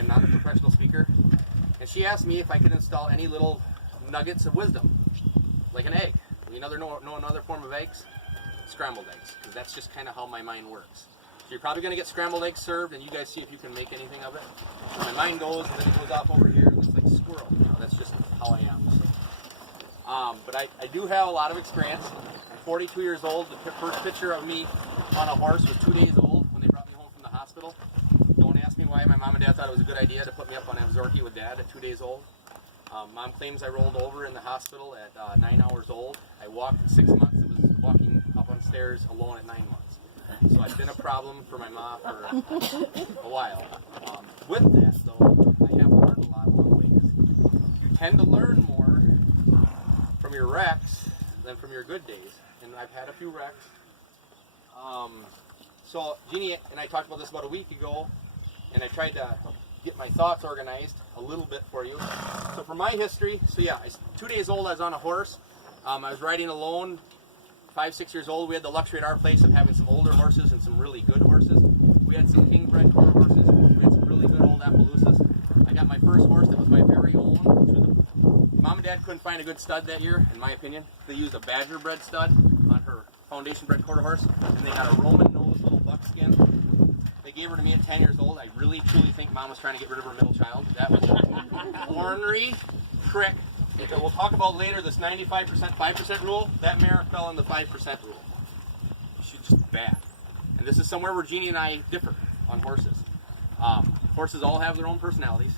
am not a professional speaker. And she asked me if I could install any little nuggets of wisdom, like an egg. You know another form of eggs? Scrambled eggs, because that's just kind of how my mind works. So you're probably going to get scrambled eggs served, and you guys see if you can make anything of it. So my mind goes, and then it goes off over here, and it's like a squirrel. You know, that's just how I am. So. But I do have a lot of experience. I'm 42 years old. The first picture of me on a horse was 2 days old when they brought me home from the hospital. Don't ask me why my mom and dad thought it was a good idea to put me up on Absorki with dad at 2 days old. Mom claims I rolled over in the hospital at 9 hours old. I walked at 6 months. It was walking up on stairs alone at 9 months. So I've been a problem for my mom for a while. With that, though, I have learned a lot along the way. You tend to learn more from your wrecks than from your good days. And I've had a few wrecks. So Jeannie and I talked about this about a week ago, and I tried to get my thoughts organized a little bit for you. So for my history, 2 days old, I was on a horse. I was riding alone, 5, 6 years old. We had the luxury at our place of having some older horses and some really good horses. We had some king-bred quarter horses. We had some really good old Appaloosas. I got my first horse that was my very own, which was Mom and Dad couldn't find a good stud that year, in my opinion. They used a Badger-bred stud on her foundation-bred quarter horse, and they got a Roman-nosed little buckskin. They gave her to me at 10 years old. I really, truly think Mom was trying to get rid of her middle child. That was an ornery trick. We'll talk about later this 95%, 5% rule. That mare fell in the 5% rule. She's just bad. And this is somewhere where Jeannie and I differ on horses. Horses all have their own personalities.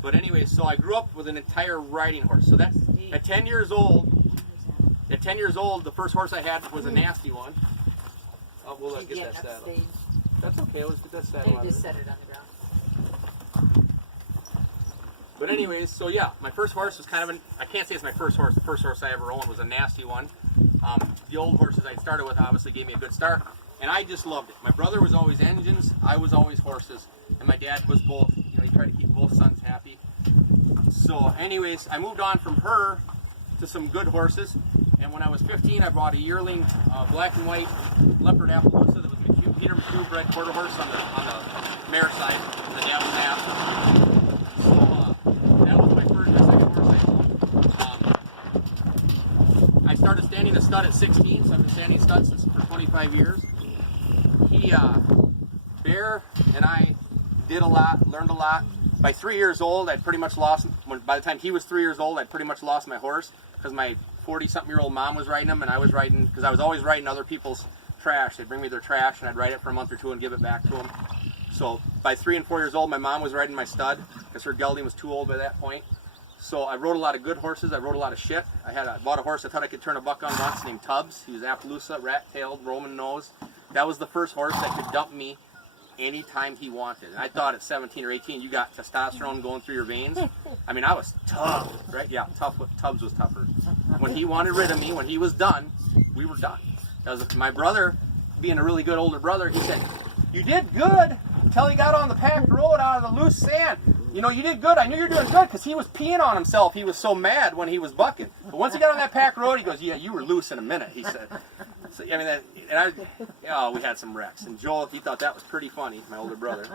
But anyway, so I grew up with an entire riding horse. So that's at 10 years old. At 10 years old, the first horse I had was a nasty one. We'll get that saddle. That's okay. Let's get that saddle. You just set it on the ground. But anyways, so yeah, my first horse was kind of I can't say it's my first horse. The first horse I ever owned was a nasty one. The old horses I started with obviously gave me a good start, and I just loved it. My brother was always engines, I was always horses, and my dad was both. You know, he tried to keep both sons happy. So anyways, I moved on from her to some good horses, and when I was 15, I bought a yearling black and white leopard Appaloosa that was Peter McHugh bred quarter horse on the mare side. The dad was half. That was my second horse I started standing a stud at 16, so I've been standing studs for 25 years. Bear and I did a lot, learned a lot. By 3 years old, I'd pretty much lost, by the time he was 3 years old, I'd pretty much lost my horse because my 40-something-year-old mom was riding him, and I was riding, because I was always riding other people's trash. They'd bring me their trash, and I'd ride it for a month or two and give it back to them. So by 3 and 4 years old, my mom was riding my stud because her gelding was too old by that point. So I rode a lot of good horses. I rode a lot of shit. I bought a horse I thought I could turn a buck on once named Tubbs. He was Appaloosa, rat-tailed, Roman nose. That was the first horse that could dump me anytime he wanted. And I thought at 17 or 18, you got testosterone going through your veins. I mean, I was tough, right? Yeah, tough. Tubbs was tougher. When he wanted rid of me, when he was done, we were done. That was my brother, being a really good older brother, he said, "You did good until he got on the packed road out of the loose sand. You know, you did good. I knew you were doing good," because he was peeing on himself. He was so mad when he was bucking. But once he got on that packed road, he goes, "Yeah, you were loose in a minute," he said. So, I mean, we had some wrecks. And Joel, he thought that was pretty funny, my older brother.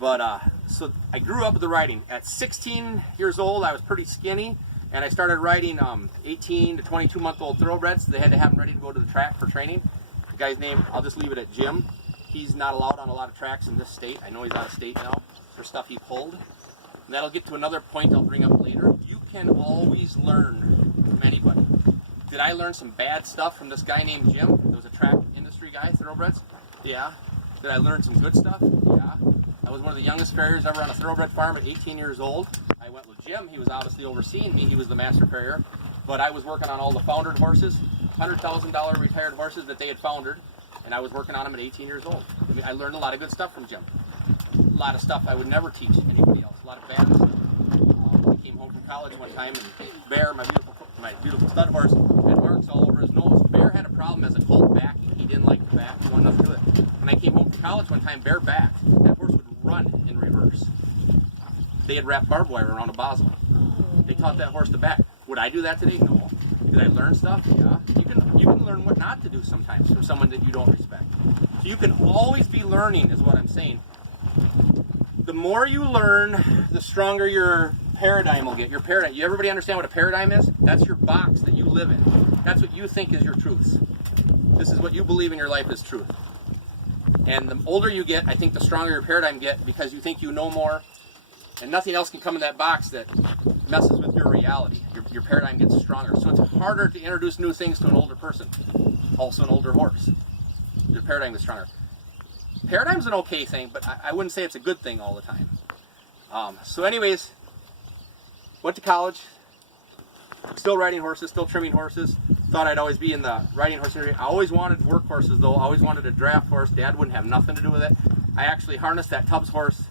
But, so I grew up with the riding. At 16 years old, I was pretty skinny. And I started riding 18 to 22-month-old thoroughbreds. They had to have them ready to go to the track for training. The guy's name, I'll just leave it at Jim. He's not allowed on a lot of tracks in this state. I know he's out of state now for stuff he pulled. And that'll get to another point I'll bring up later. You can always learn from anybody. Did I learn some bad stuff from this guy named Jim? He was a track industry guy, thoroughbreds. Yeah. Did I learn some good stuff? Yeah. I was one of the youngest farriers ever on a thoroughbred farm at 18 years old. I went with Jim. He was obviously overseeing me. He was the master farrier. But I was working on all the foundered horses, $100,000 retired horses that they had foundered, and I was working on them at 18 years old. I mean, I learned a lot of good stuff from Jim. A lot of stuff I would never teach anybody else. A lot of bad stuff. I came home from college one time, and Bear, my beautiful stud horse, had marks all over his nose. Bear had a problem as a colt backing. He didn't like the back. He wanted nothing to do with it. When I came home from college one time, Bear backed. That horse would run in reverse. They had wrapped barbed wire around a bosel. They taught that horse to back. Would I do that today? No. Did I learn stuff? Yeah. You can learn what not to do sometimes from someone that you don't respect. So you can always be learning, is what I'm saying. the more you learn, the stronger your paradigm will get. Your paradigm. Everybody understand what a paradigm is? That's your box that you live in. That's what you think is your truths. This is what you believe in your life is truth. And the older you get, I think the stronger your paradigm get, because you think you know more, and nothing else can come in that box that messes with your reality. Your paradigm gets stronger. So it's harder to introduce new things to an older person, also an older horse. Your paradigm is stronger. Paradigm's an okay thing, but I wouldn't say it's a good thing all the time. So anyways, went to college, still riding horses, still trimming horses. Thought I'd always be in the riding horse industry. I always wanted work horses though. I always wanted a draft horse. Dad wouldn't have nothing to do with it. I actually harnessed that Tubbs horse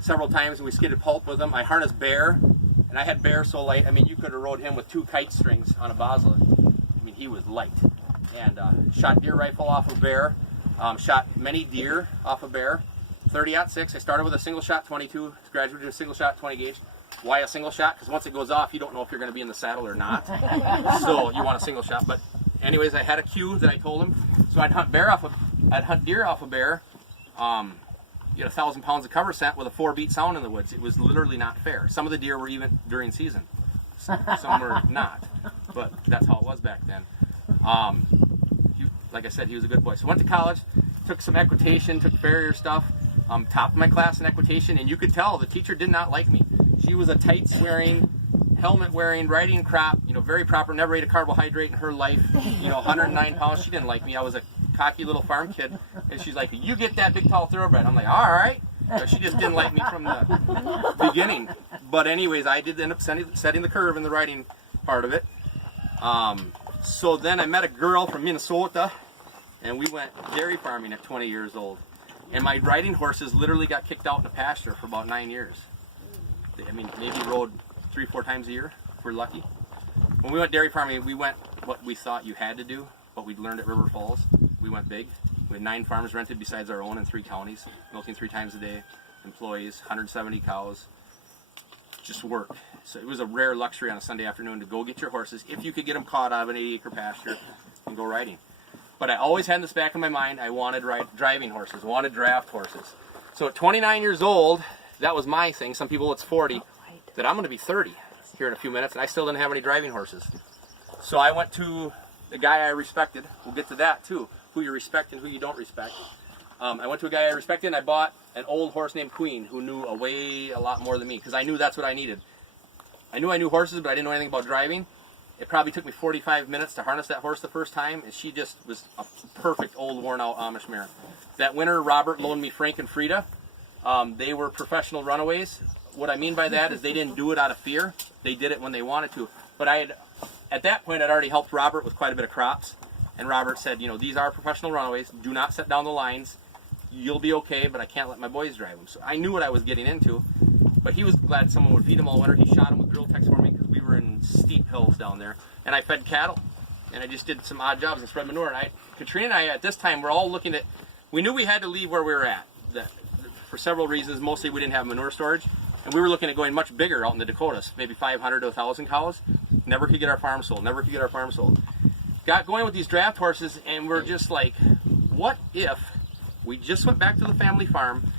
several times and we skidded pulp with him. I harnessed Bear, and I had Bear so light. I mean, you could have rode him with 2 kite strings on a Basel. I mean, he was light. And shot deer rifle off of Bear. Shot many deer off of Bear. 30-06. I started with a single shot 22. Graduated to a single shot 20 gauge. Why a single shot? Because once it goes off, you don't know if you're going to be in the saddle or not. So you want a single shot. But anyways, I had a cue that I told him. So I'd hunt deer off of Bear. You had 1,000 pounds of cover scent with a 4-beat sound in the woods. It was literally not fair. Some of the deer were even during season. Some were not. But that's how it was back then. Like I said, he was a good boy. So went to college, took some equitation, took farrier stuff. Top of my class in equitation, and you could tell the teacher did not like me. She was a tights wearing, helmet wearing, riding crop, very proper, never ate a carbohydrate in her life, 109 pounds. She didn't like me. I was a cocky little farm kid, and she's like, you get that big tall thoroughbred. I'm like, all right. She just didn't like me from the beginning. But anyways, I did end up setting the curve in the riding part of it. So then I met a girl from Minnesota, and we went dairy farming at 20 years old. And my riding horses literally got kicked out in a pasture for about 9 years. I mean, maybe rode 3-4 times a year if we're lucky. When we went dairy farming, we went what we thought you had to do, what we'd learned at River Falls. We went big. We had 9 farms rented besides our own in 3 counties, milking 3 times a day, employees, 170 cows, just work. So it was a rare luxury on a Sunday afternoon to go get your horses, if you could get them caught out of an 80-acre pasture, and go riding. But I always had in this back of my mind, I wanted driving horses, wanted draft horses. So at 29 years old, that was my thing. Some people it's 40, that I'm going to be 30 here in a few minutes, and I still didn't have any driving horses. So I went to the guy I respected. We'll get to that too, who you respect and who you don't respect. I went to a guy I respected, and I bought an old horse named Queen, who knew a lot more than me, because I knew that's what I needed. I knew horses, but I didn't know anything about driving. It probably took me 45 minutes to harness that horse the first time, and she just was a perfect old worn-out Amish mare. That winter, Robert loaned me Frank and Frida. They were professional runaways. What I mean by that is they didn't do it out of fear. They did it when they wanted to. But at that point, I'd already helped Robert with quite a bit of crops. And Robert said, these are professional runaways. Do not set down the lines. You'll be okay, but I can't let my boys drive them. So I knew what I was getting into. But he was glad someone would feed him all winter. He shot him with drill techs for me because we were in steep hills down there. And I fed cattle. And I just did some odd jobs and spread manure. And Katrina and I, at this time, were all looking at, we knew we had to leave where we were at. For several reasons. Mostly we didn't have manure storage. And we were looking at going much bigger out in the Dakotas. Maybe 500 to 1,000 cows. Never could get our farm sold. Got going with these draft horses, and we're just like, what if we just went back to the family farm,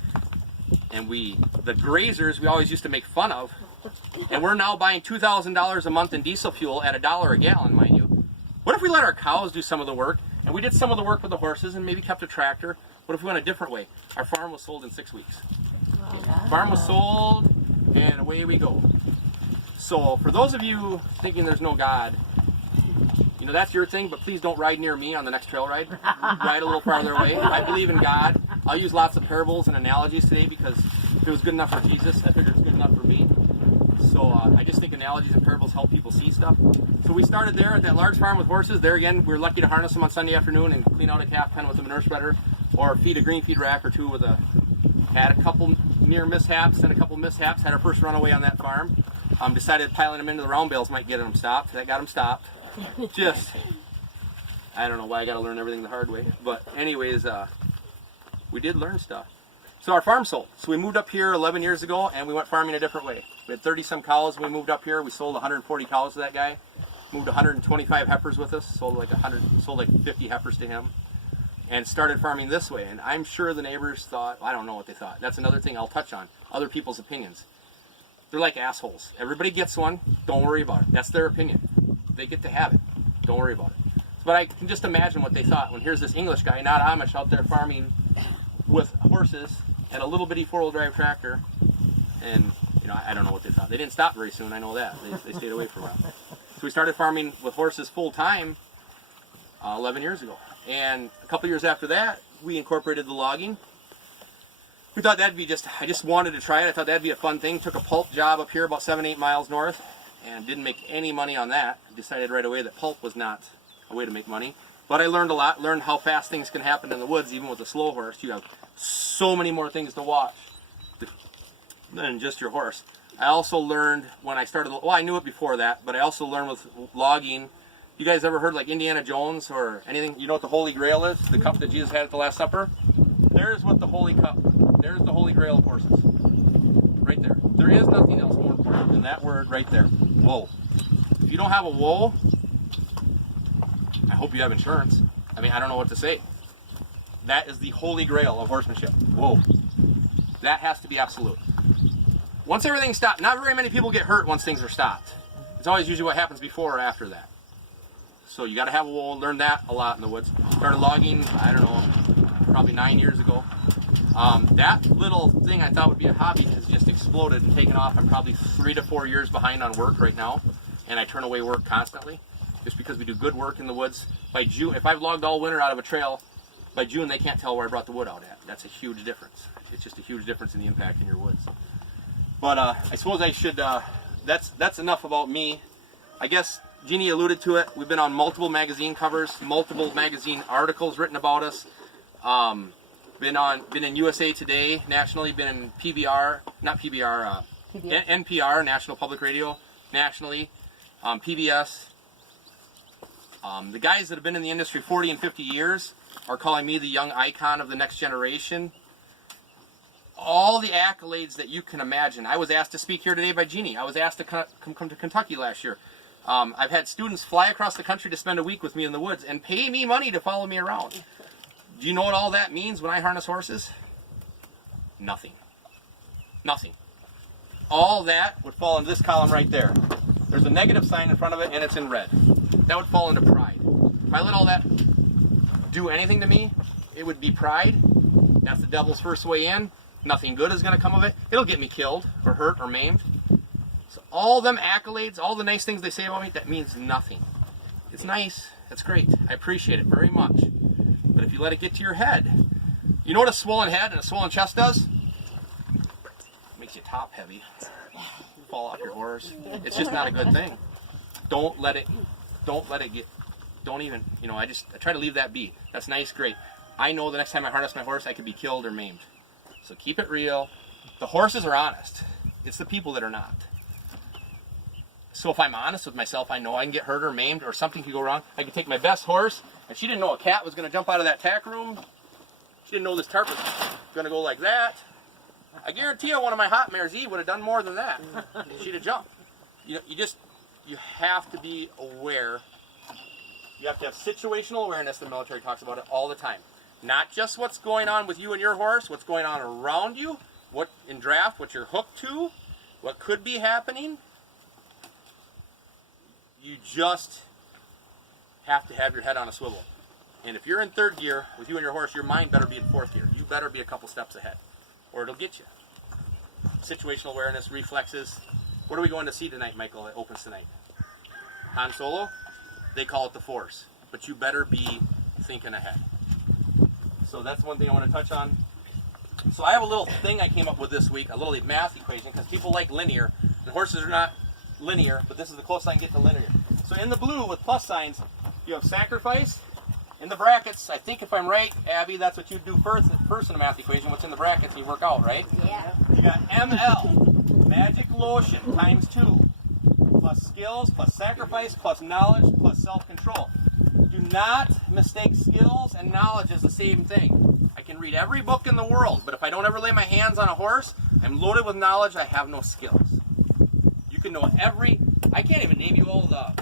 and the grazers we always used to make fun of, and we're now buying $2,000 a month in diesel fuel at $1 a gallon, mind you. What if we let our cows do some of the work, and we did some of the work with the horses and maybe kept a tractor? What if we went a different way? Our farm was sold in 6 weeks. Farm was sold, and away we go. So for those of you thinking there's no God, that's your thing, but please don't ride near me on the next trail ride. Ride a little farther away. I believe in God. I'll use lots of parables and analogies today because if it was good enough for Jesus, I figured it's good enough for me. So I just think analogies and parables help people see stuff. So we started there at that large farm with horses. There again, we were lucky to harness them on Sunday afternoon and clean out a calf pen with a manure spreader, or feed a green feed rack or two had a couple near mishaps and a couple mishaps. Had our first runaway on that farm. Decided piling them into the round bales might get them stopped. That got them stopped. I don't know why I got to learn everything the hard way. But anyways, we did learn stuff. So our farm sold. So we moved up here 11 years ago, and we went farming a different way. We had 30-some cows when we moved up here. We sold 140 cows to that guy. Moved 125 heifers with us. Sold like 50 heifers to him. and started farming this way. And I'm sure the neighbors thought, I don't know what they thought. That's another thing I'll touch on, other people's opinions. They're like assholes. Everybody gets one. Don't worry about it. That's their opinion. They get to have it. Don't worry about it. But I can just imagine what they thought when here's this English guy, not Amish, out there farming with horses and a little bitty four-wheel drive tractor. And, you know, I don't know what they thought. They didn't stop very soon. I know that. They stayed away for a while. So we started farming with horses full-time 11 years ago. And a couple years after that, we incorporated the logging. We thought that'd be I just wanted to try it. I thought that'd be a fun thing. Took a pulp job up here about 7-8 miles north and didn't make any money on that. Decided right away that pulp was not a way to make money. But I learned a lot, learned how fast things can happen in the woods, even with a slow horse. You have so many more things to watch than just your horse. I also learned when I started, well, I knew it before that, but I also learned with logging. You guys ever heard like Indiana Jones or anything? You know what the Holy Grail is? The cup that Jesus had at the Last Supper? There's what the Holy Cup, there's the Holy Grail of horses. Right there. There is nothing else more important than that word right there. Whoa. If you don't have a wool, I hope you have insurance. I mean, I don't know what to say. That is the Holy Grail of horsemanship. Whoa. That has to be absolute. Once everything's stopped, not very many people get hurt once things are stopped. It's always usually what happens before or after that. So you got to have a wool. Learned that a lot in the woods. Started logging, I don't know, probably 9 years ago. That little thing I thought would be a hobby has just exploded and taken off. I'm probably 3 to 4 years behind on work right now, and I turn away work constantly just because we do good work in the woods. By June, if I've logged all winter out of a trail, by June they can't tell where I brought the wood out at. That's a huge difference. It's just a huge difference in the impact in your woods. But I suppose I should, that's enough about me. I guess Jeannie alluded to it. We've been on multiple magazine covers, multiple magazine articles written about us. Been in USA Today nationally, been in PBR, not PBR, NPR, National Public Radio, nationally, PBS. The guys that have been in the industry 40 and 50 years are calling me the young icon of the next generation. All the accolades that you can imagine. I was asked to speak here today by Jeannie. I was asked to come to Kentucky last year. I've had students fly across the country to spend a week with me in the woods and pay me money to follow me around. Do you know what all that means when I harness horses? Nothing. Nothing. All that would fall into this column right there. There's a negative sign in front of it and it's in red. That would fall into pride. If I let all that do anything to me, it would be pride. That's the devil's first way in. Nothing good is going to come of it. It'll get me killed or hurt or maimed. So all them accolades, all the nice things they say about me, that means nothing. It's nice. That's great. I appreciate it very much. But if you let it get to your head, you know what a swollen head and a swollen chest does? It makes you top heavy. You fall off your horse. It's just not a good thing. Don't let it get, don't even, I try to leave that be. That's nice, great. I know the next time I harness my horse, I could be killed or maimed. So keep it real. The horses are honest. It's the people that are not. So if I'm honest with myself, I know I can get hurt or maimed or something could go wrong. I can take my best horse, and she didn't know a cat was going to jump out of that tack room. She didn't know this tarp was going to go like that. I guarantee you one of my hot mares, E, would have done more than that. She'd have jumped. You have to be aware. You have to have situational awareness. The military talks about it all the time. Not just what's going on with you and your horse, what's going on around you, what in draft, what you're hooked to, what could be happening. You just have to have your head on a swivel. And if you're in third gear with you and your horse, your mind better be in fourth gear. You better be a couple steps ahead, or it'll get you. Situational awareness, reflexes. What are we going to see tonight, Michael? It opens tonight. Han Solo, they call it the Force, but you better be thinking ahead. So that's one thing I want to touch on. So I have a little thing I came up with this week, a little math equation, because people like linear, and horses are not linear, but this is the closest I can get to linear. So in the blue with plus signs, you have sacrifice. In the brackets, I think if I'm right, Abby, that's what you do first in a math equation. What's in the brackets, you work out, right? Yeah. You got ML, magic lotion, times 2, plus skills, plus sacrifice, plus knowledge, plus self-control. Do not mistake skills and knowledge as the same thing. I can read every book in the world, but if I don't ever lay my hands on a horse, I'm loaded with knowledge, I have no skills. You can know I can't even name you all the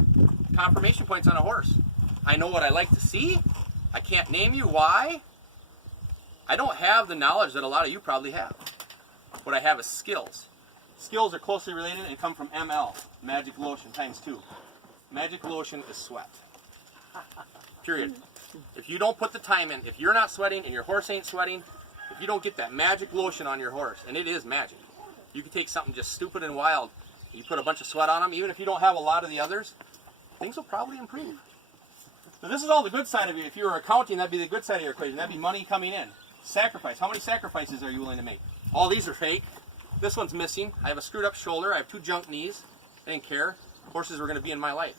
confirmation points on a horse. I know what I like to see, I can't name you. Why? I don't have the knowledge that a lot of you probably have. What I have is skills. Skills are closely related and come from ML, magic lotion times 2. Magic lotion is sweat. Period. If you don't put the time in, if you're not sweating and your horse ain't sweating, if you don't get that magic lotion on your horse, and it is magic, you can take something just stupid and wild, you put a bunch of sweat on them, even if you don't have a lot of the others, things will probably improve. So this is all the good side of you. If you were accounting, that'd be the good side of your equation. That'd be money coming in. Sacrifice. How many sacrifices are you willing to make? All these are fake. This one's missing. I have a screwed up shoulder. I have 2 junk knees. I didn't care. Horses were going to be in my life.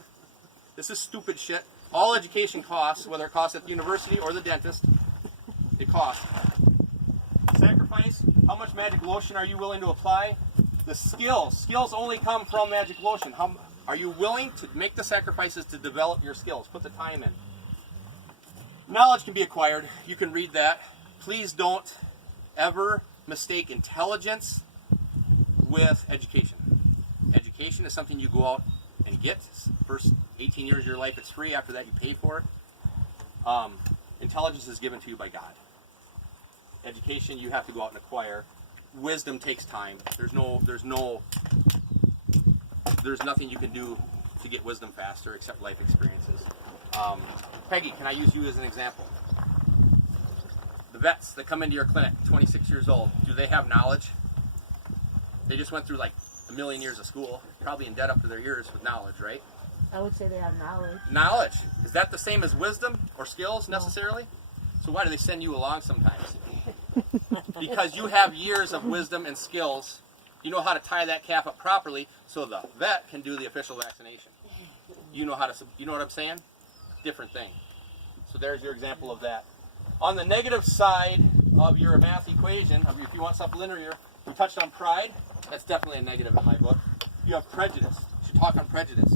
This is stupid shit. All education costs, whether it costs at the university or the dentist, it costs. Sacrifice. How much magic lotion are you willing to apply? The skills. Skills only come from magic lotion. How are you willing to make the sacrifices to develop your skills? Put the time in. Knowledge can be acquired. You can read that. Please don't ever mistake intelligence with education. Education is something you go out and get. First 18 years of your life, it's free. After that, you pay for it. Intelligence is given to you by God. Education, you have to go out and acquire. Wisdom takes time. There's nothing you can do to get wisdom faster except life experiences. Peggy, can I use you as an example? The vets that come into your clinic, 26 years old, do they have knowledge? They just went through like a million years of school, probably in debt up to their ears with knowledge, right? I would say they have knowledge. Knowledge. Is that the same as wisdom or skills necessarily? So why do they send you along sometimes? Because you have years of wisdom and skills. You know how to tie that calf up properly so the vet can do the official vaccination. You know what I'm saying? Different thing. So there's your example of that. On the negative side of your math equation, if you want something linear, we touched on pride. That's definitely a negative in my book. You have prejudice. You should talk on prejudice.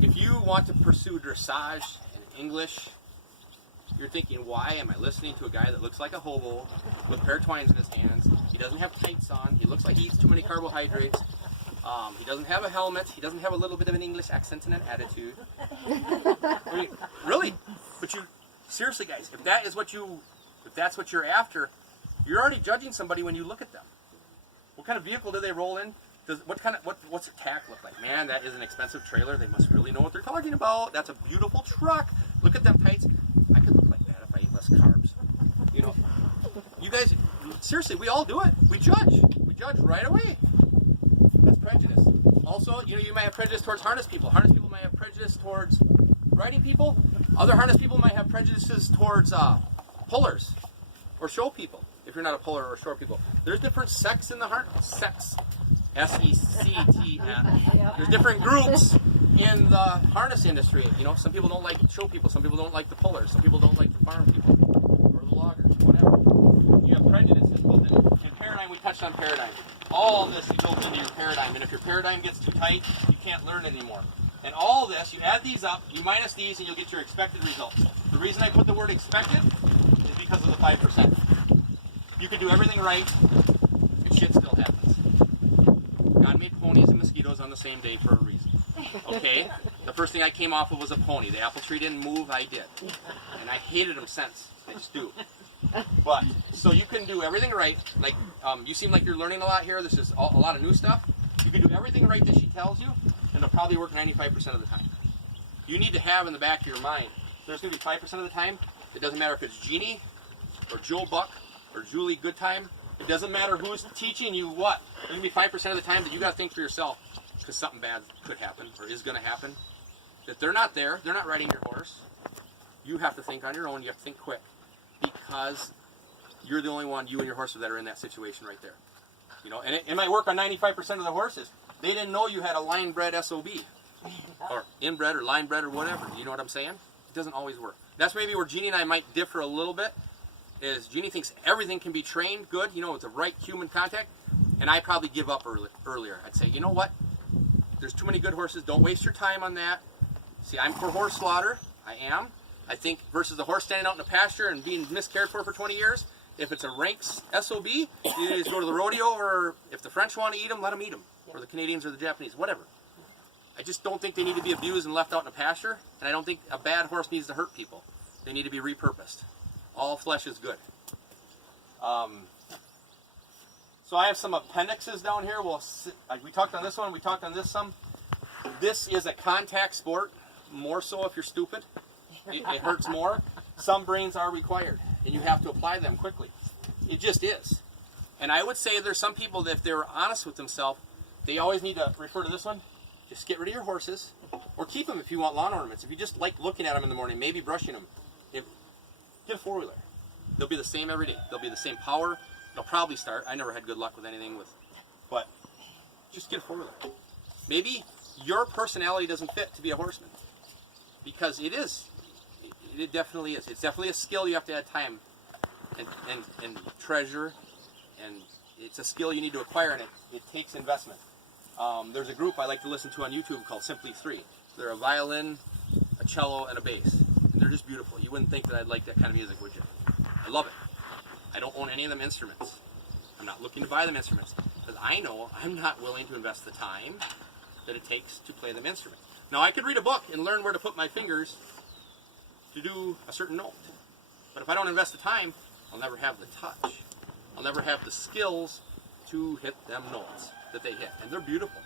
If you want to pursue dressage in English, you're thinking, why am I listening to a guy that looks like a hobo with a pair of twines in his hands? He doesn't have tights on. He looks like he eats too many carbohydrates. He doesn't have a helmet. He doesn't have a little bit of an English accent and an attitude. I mean, really? But seriously, guys, if that's what you're after, you're already judging somebody when you look at them. What kind of vehicle do they roll in? What's a tack look like? Man, that is an expensive trailer. They must really know what they're talking about. That's a beautiful truck. Look at them tights. I could look like that if I ate less carbs. You know, you guys, seriously, we all do it. We judge. We judge right away. That's prejudice. Also, you might have prejudice towards harness people. Harness people might have prejudice towards riding people. Other harness people might have prejudices towards pullers or show people. If you're not a puller or show people, there's different sects in the sex. S-E-C-T-N. There's different groups in the harness industry. Some people don't like show people. Some people don't like the pullers. Some people don't like the farm people or the loggers, whatever. You have prejudices built in. In paradigm, we touched on paradigm. All this is built into your paradigm, and if your paradigm gets too tight, you can't learn anymore. And all this, you add these up, you minus these, and you'll get your expected results. The reason I put the word expected is because of the 5%. You can do everything right, and shit still happens. God made ponies and mosquitoes on the same day for a reason. Okay? The first thing I came off of was a pony. The apple tree didn't move, I did. And I hated them since. I just do. But, so you can do everything right. Like, you seem like you're learning a lot here. This is a lot of new stuff. You can do everything right that she tells you, and it'll probably work 95% of the time. You need to have in the back of your mind, there's going to be 5% of the time. It doesn't matter if it's Jeannie, or Joe Buck, or Julie Goodtime. It doesn't matter who's teaching you what. There's going to be 5% of the time that you got to think for yourself, because something bad could happen, or is going to happen. That they're not there, they're not riding your horse. You have to think on your own, you have to think quick, because you're the only one, you and your horse, that are in that situation right there. And it might work on 95% of the horses. They didn't know you had a line-bred SOB, or inbred, or line-bred, or whatever. You know what I'm saying? It doesn't always work. That's maybe where Jeannie and I might differ a little bit, is Jeannie thinks everything can be trained good, with the right human contact, and I probably give up earlier. I'd say, you know what? There's too many good horses. Don't waste your time on that. See, I'm for horse slaughter. I am. I think versus the horse standing out in the pasture and being miscared for 20 years, if it's a ranks SOB, you just go to the rodeo, or if the French want to eat them, let them eat them, or the Canadians or the Japanese, whatever. I just don't think they need to be abused and left out in the pasture, and I don't think a bad horse needs to hurt people. They need to be repurposed. All flesh is good. So I have some appendixes down here. We talked on this one. We talked on this some. This is a contact sport, more so if you're stupid. It hurts more. Some brains are required, and you have to apply them quickly. It just is. And I would say there's some people that if they're honest with themselves, they always need to refer to this one. Just get rid of your horses, or keep them if you want lawn ornaments. If you just like looking at them in the morning, maybe brushing them. Get a four-wheeler. They'll be the same every day. They'll be the same power. They'll probably start. I never had good luck with anything but just get a four-wheeler. Maybe your personality doesn't fit to be a horseman, because it is. It definitely is. It's definitely a skill you have to add time and treasure, and it's a skill you need to acquire, and it takes investment. There's a group I like to listen to on YouTube called Simply Three. They're a violin, a cello, and a bass. And they're just beautiful. You wouldn't think that I'd like that kind of music, would you? I love it. I don't own any of them instruments. I'm not looking to buy them instruments, because I know I'm not willing to invest the time that it takes to play them instruments. Now, I could read a book and learn where to put my fingers to do a certain note. But if I don't invest the time, I'll never have the touch. I'll never have the skills to hit them notes that they hit. And they're beautiful.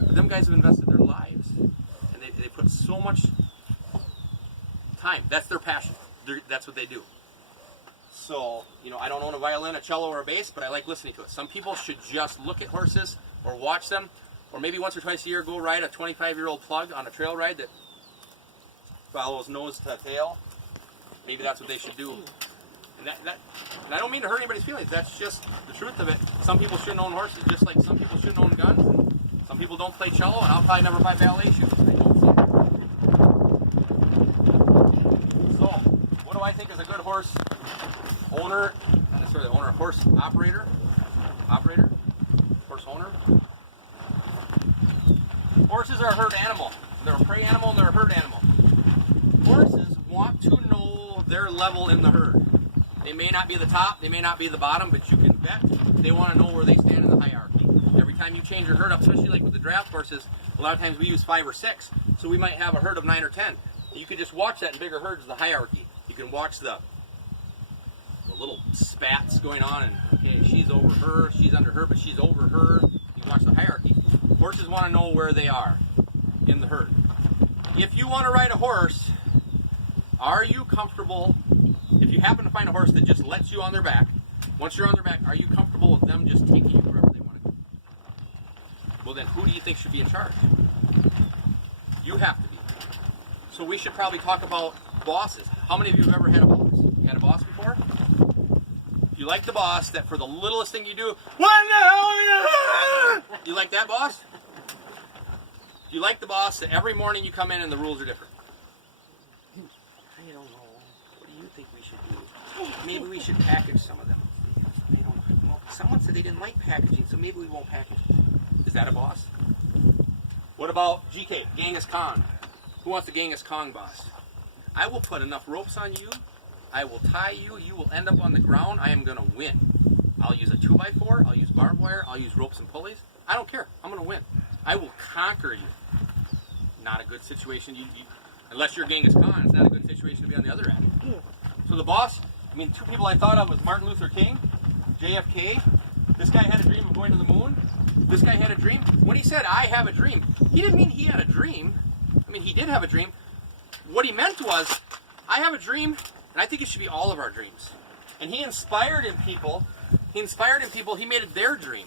But them guys have invested their lives. And they put so much time. That's their passion. That's what they do. So, I don't own a violin, a cello, or a bass, but I like listening to it. Some people should just look at horses or watch them, or maybe once or twice a year go ride a 25-year-old plug on a trail ride that follows nose to tail. Maybe that's what they should do. And and I don't mean to hurt anybody's feelings. That's just the truth of it. Some people shouldn't own horses, just like some people shouldn't own guns. Some people don't play cello, and I'll probably never buy ballet shoes. I don't see it. So, what do I think is a good horse owner? Not necessarily owner, horse operator. Horse owner. Horses are a herd animal. They're a prey animal and they're a herd animal. Horses want to know their level in the herd. They may not be the top, they may not be the bottom, but you can bet they want to know where they stand in the hierarchy. Every time you change your herd up, especially like with the draft horses, a lot of times we use 5 or 6, so we might have a herd of 9 or 10. You can just watch that in bigger herds, the hierarchy. You can watch the little spats going on, and okay, she's over her, she's under her, but she's over her. You can watch the hierarchy. Horses want to know where they are in the herd. If you want to ride a horse, are you comfortable, if you happen to find a horse that just lets you on their back, once you're on their back, are you comfortable with them just taking you wherever they want to go? Well then, who do you think should be in charge? You have to be. So we should probably talk about bosses. How many of you have ever had a boss? You had a boss before? You like the boss that for the littlest thing you do, what the hell are you? You like that boss? You like the boss that every morning you come in and the rules are different? I don't know. What do you think we should do? Maybe we should package some of them. I don't know. Someone said they didn't like packaging, so maybe we won't package. Is that a boss? What about GK, Genghis Khan? Who wants the Genghis Khan boss? I will put enough ropes on you. I will tie you. You will end up on the ground. I am going to win. I'll use a 2x4. I'll use barbed wire. I'll use ropes and pulleys. I don't care. I'm going to win. I will conquer you. Not a good situation. Unless you're Genghis Khan, it's not a good situation to be on the other end. So the boss, two people I thought of was Martin Luther King, JFK. This guy had a dream of going to the moon. This guy had a dream. When he said, I have a dream, he didn't mean he had a dream. He did have a dream. What he meant was, I have a dream, and I think it should be all of our dreams. And he inspired in people, he made it their dream.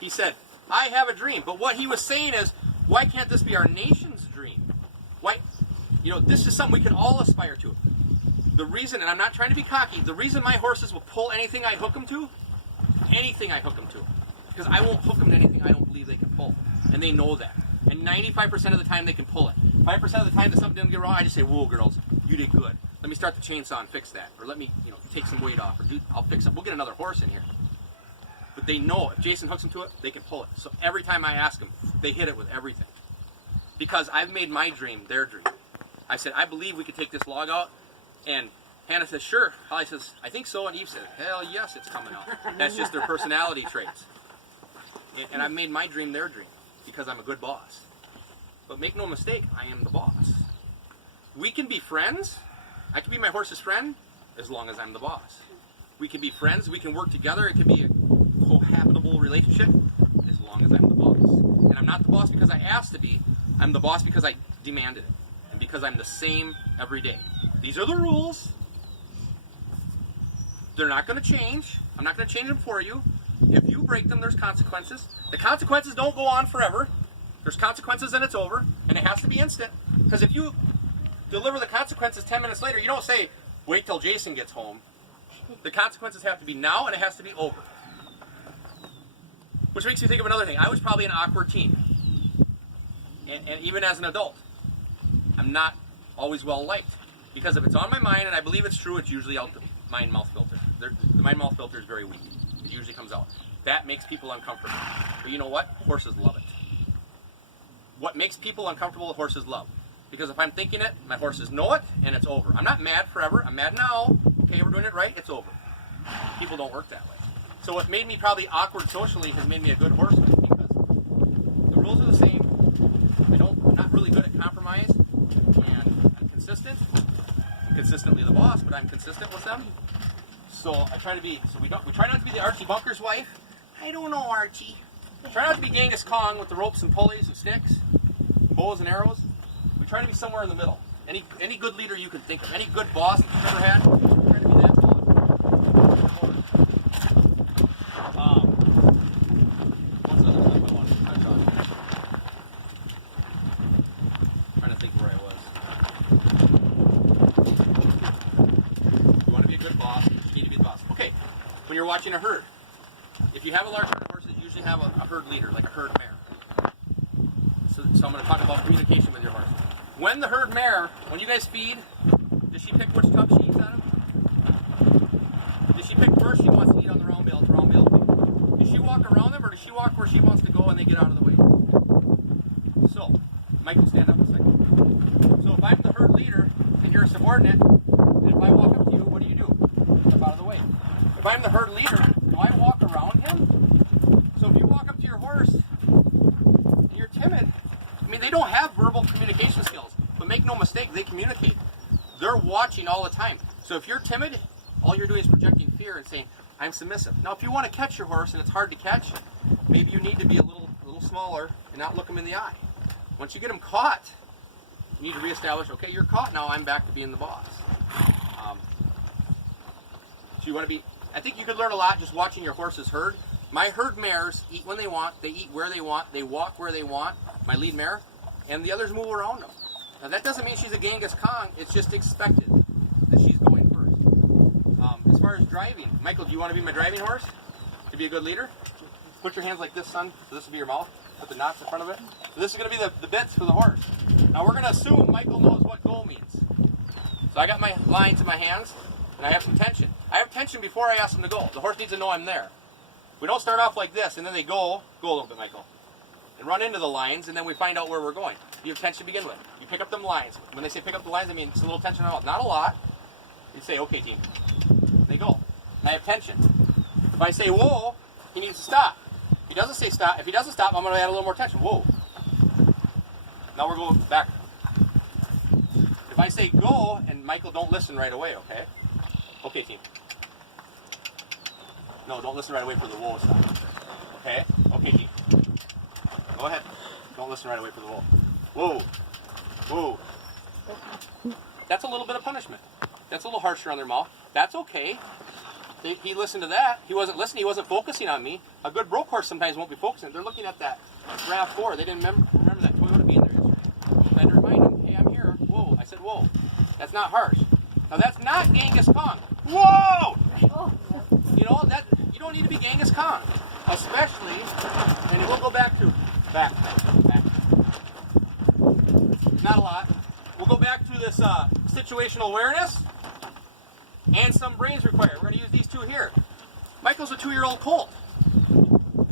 He said, I have a dream. But what he was saying is, why can't this be our nation's dream? Why, this is something we can all aspire to. The reason, and I'm not trying to be cocky, the reason my horses will pull anything I hook them to, because I won't hook them to anything I don't believe they can pull. And they know that. And 95% of the time they can pull it. 5% of the time that something doesn't get wrong, I just say, whoa, girls, you did good. Let me start the chainsaw and fix that. Or let me, take some weight off. Or I'll fix it. We'll get another horse in here. But they know if Jason hooks them to it, they can pull it. So every time I ask them, they hit it with everything. Because I've made my dream their dream. I said, I believe we could take this log out. And Hannah says, sure. Holly says, I think so. And Eve says, hell yes, it's coming out. That's just their personality traits. And I've made my dream their dream. Because I'm a good boss. But make no mistake, I am the boss. We can be friends, I can be my horse's friend as long as I'm the boss. We can be friends. We can work together. It can be a cohabitable relationship as long as I'm the boss. And I'm not the boss because I asked to be. I'm the boss because I demanded it. And because I'm the same every day. These are the rules. They're not going to change. I'm not going to change them for you. If you break them, there's consequences. The consequences don't go on forever. There's consequences and it's over. And it has to be instant. Because if you deliver the consequences 10 minutes later, you don't say, wait till Jason gets home. The consequences have to be now and it has to be over. Which makes me think of another thing. I was probably an awkward teen. And even as an adult, I'm not always well liked. Because if it's on my mind and I believe it's true, it's usually out the mind-mouth filter. The mind-mouth filter is very weak. It usually comes out. That makes people uncomfortable. But you know what? Horses love it. What makes people uncomfortable, horses love. Because if I'm thinking it, my horses know it, and it's over. I'm not mad forever. I'm mad now. Okay, we're doing it right. It's over. People don't work that way. So what made me probably awkward socially has made me a good horseman because the rules are the same. I'm not really good at compromise, and I'm consistent. I'm consistently the boss, but I'm consistent with them. So I try to be. So we try not to be the Archie Bunker's wife. I don't know Archie. Try not to be Genghis Khan with the ropes and pulleys and sticks, bows and arrows. We try to be somewhere in the middle. Any good leader you can think of, any good boss that you've ever had, try to be that boss. What's the other stuff I wanted to touch on? I'm trying to think where I was. You want to be a good boss, you need to be the boss. Okay, when you're watching a herd, if you have a large herd of horses, you usually have a herd leader, like a herd mare. So I'm going to talk about communication with your horse. When the herd mare, when you guys feed, does she pick which tub she eats out of? Does she pick where she wants to eat on the round bale? It's round bale feed. Does she walk around them or does she walk where she wants to go and they get out of the way? So, Michael, stand up a second. So if I'm the herd leader and you're a subordinate, and if I walk up to you, what do you do? Step out of the way. If I'm the herd leader, do I walk around him? So if you walk up to your horse and you're timid, I mean, they don't have verbal communication skills, but make no mistake, they communicate. They're watching all the time. So if you're timid, all you're doing is projecting fear and saying, I'm submissive. Now, if you want to catch your horse and it's hard to catch, maybe you need to be a little smaller and not look him in the eye. Once you get him caught, you need to reestablish, okay, you're caught now, I'm back to being the boss. So you want to be, I think you could learn a lot just watching your horses herd. My herd mares eat when they want, they eat where they want, they walk where they want, my lead mare, and the others move around them. Now that doesn't mean she's a Genghis Khan, it's just expected that she's going first. As far as driving, Michael, do you want to be my driving horse? To be a good leader? Put your hands like this, son, so this will be your mouth. Put the knots in front of it. So this is going to be the bits for the horse. Now we're going to assume Michael knows what go means. So I got my lines in my hands, and I have some tension. I have tension before I ask him to go. The horse needs to know I'm there. We don't start off like this, and then they go a little bit, Michael, and run into the lines, and then we find out where we're going. You have tension to begin with. You pick up them lines. When they say pick up the lines, I mean it's a little tension, not a lot. You say, okay, team. They go. And I have tension. If I say, whoa, he needs to stop. If he doesn't say stop, I'm going to add a little more tension. Whoa. Now we're going back. If I say go, and Michael, don't listen right away, okay? Okay, team. No, don't listen right away for the whoa stop. Okay? Okay, team. Go ahead. Don't listen right away for the whoa. Whoa. Whoa. That's a little bit of punishment. That's a little harsher on their mouth. That's okay. He listened to that. He wasn't listening. He wasn't focusing on me. A good broke horse sometimes won't be focusing. They're looking at that RAV4. They didn't remember that Toyota being there yesterday. I had to remind them, hey, I'm here. Whoa. I said, whoa. That's not harsh. Now, that's not Genghis Khan. Whoa! Oh, You know, that you don't need to be Genghis Khan. Especially, and we'll go back to, back. Not a lot. We'll go back to this situational awareness and some brains required. We're going to use these two here. Michael's a 2-year-old colt.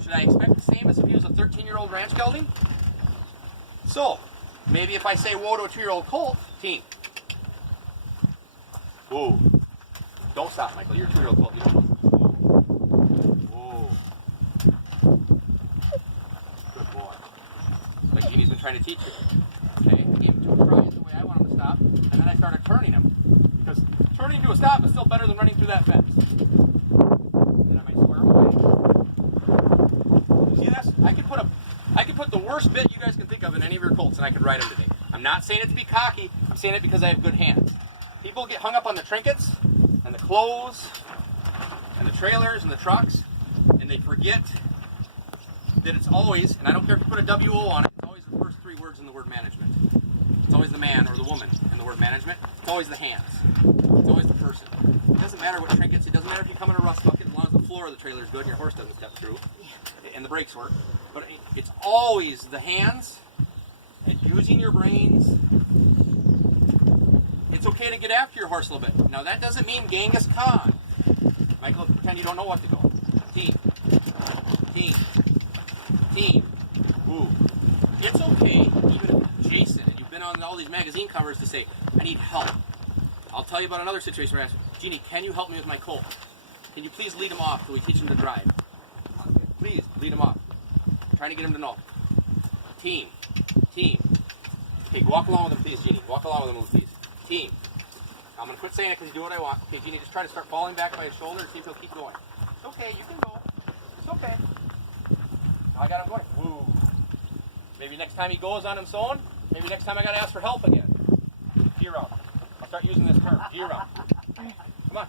Should I expect the same as if he was a 13-year-old ranch gelding? So, maybe if I say whoa to a 2-year-old colt, team. Whoa. Don't stop, Michael. You're a 2-year-old colt. You don't. Whoa. Good boy. Like Jeannie's been trying to teach you. Okay, I gave him 2 tries the way I want him to stop, and then I started turning him. Because turning to a stop is still better than running through that fence. And then I might square them away. See this? I could put the worst bit you guys can think of in any of your colts and I could ride them today. I'm not saying it to be cocky, I'm saying it because I have good hands. People get hung up on the trinkets and the clothes and the trailers and the trucks, and they forget that it's always, and I don't care if you put a WO on it, it's always the first 3 words in the word management. It's always the man or the woman in the word management. It's always the hands. It's always the person. It doesn't matter what trinkets, it doesn't matter if you come in a rust bucket, as long as the floor of the trailer is good and your horse doesn't step through and the brakes work. But it's always the hands and using your brains. It's okay to get after your horse a little bit. Now that doesn't mean Genghis Khan. Michael, pretend you don't know what to go. Team. Team. Team. Ooh. It's okay, even if you're Jason and you've been on all these magazine covers, to say, I need help. I'll tell you about another situation where I asked, Jeannie, can you help me with my colt? Can you please lead him off till we teach him to drive? Please, lead him off. I'm trying to get him to know. Team. Team. Okay, walk along with him, please, Jeannie. Walk along with him, please. Team. I'm going to quit saying it because you do what I want. Okay, Jeannie, just try to start falling back by his shoulder and see if he'll keep going. It's okay, you can go. It's okay. Now I got him going. Woo. Maybe next time he goes on his own, maybe next time I got to ask for help again. Gear up. I'll start using this term. Gear up. Come on.